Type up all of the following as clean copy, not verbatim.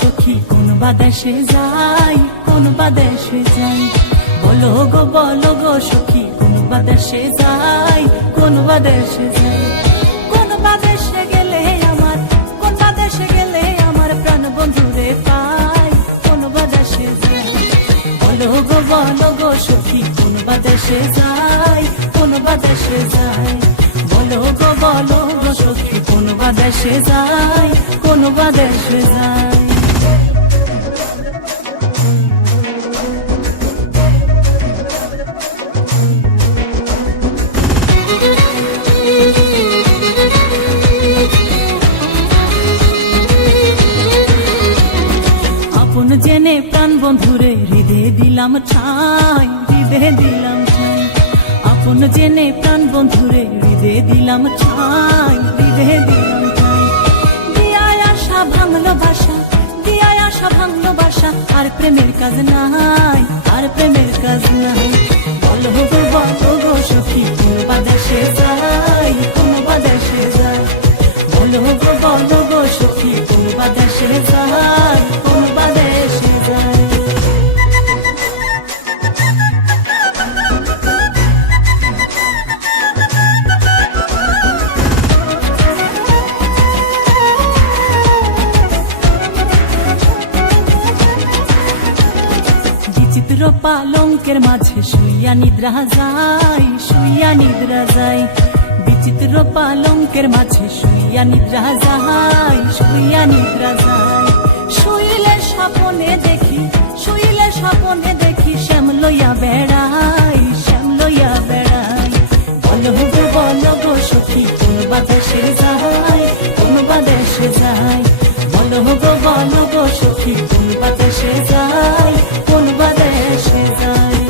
সখী কোন বাদেশে যাই, কোন বাদেশে যাই। বলো গো সখী কোন বাদেশে যাই, কোন বাদেশে যাই। কোন বাদেশে গেলে আমার, কোন বাদেশে গেলে আমার প্রাণ বন্ধুরে পাই, কোন বাদেশে যাই। বলো গো সখী কোন বাদেশে যাই, কোন বাদেশে যাই। বলো গো সখী কোন বাদেশে যাই, কোন বাদেশে যাই। আপন জেনে প্রাণ বন্ধুরে হৃদয়ে দিলাম ঠাঁই, হৃদয়ে দিলাম ঠাঁই। আপন জেনে প্রাণ বন্ধুরে হৃদয়ে দিলাম ঠাঁই, হৃদয়ে দিলাম ঠাঁই। দিয়ায় আশা ভাঙলো বাসা, দিয়ায় আশা ভাঙলো বাসা, আর প্রেমের কাজ নাই, আর প্রেমের কাজ নাই। বলো গো সখী কোন বাদেশে যাই, কোন বাদেশে যাই। বলো গো সখী কোন বাদেশে যাই, কোন বাদেশে যাই। বিচিত্র পালঙ্কের মাঝে শুইয়া নিদ্রা যায়, শুইয়া নিদ্রা যায়। বিচিত্র পালঙ্কের মাঝে শুইয়া নিদ্রা যায়, শুইয়া নিদ্রা যায়। শুইলে স্বপনে দেখি, শুইলে স্বপনে দেখি শ্যাম লইয়া বেড়াই, শ্যাম লইয়া বেড়াই। বলো গো সখী কোন বাদেশে যাই, কোন বাদেশে যাই। বলো গো সখী কোন বাদেশে যাই, কোন বাদেশে যাই।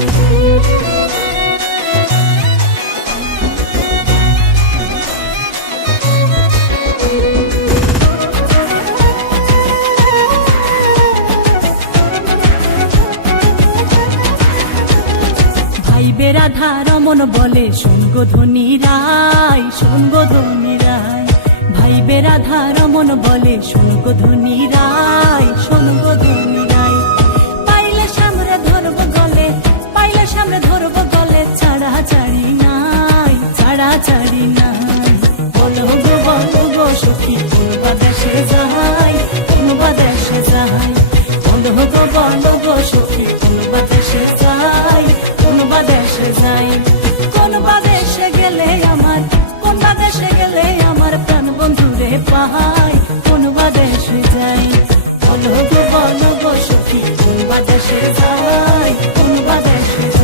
রাধা রমন বলে শুনগো ধনী রায়, শুনগো ধনী রায়। ভাইবে রাধা রমন বলে শুনগো ধনী রায়, শুনগো ধনী রায়। পাইলে সামনে ধরবো গলে, পাইলে সামনে ধরবো গলে, ছাড়া ছাড়ি নাই, ছাড়া ছাড়ি নাই। বলো গো সখী কোন বাদেশে যাই, কোন বাদেশে যাই। বলো গো সখী কোন বাদেশে যাই, কোন বাদেশে যাই। কোন বাদেশে গেলে আমার, কোন বাদেশে গেলে আমার প্রাণ বন্ধুরে পাই, কোন বাদেশে যাই। বলো গো সখী কোন বাদেশে যাই, কোন বাদেশে যাই।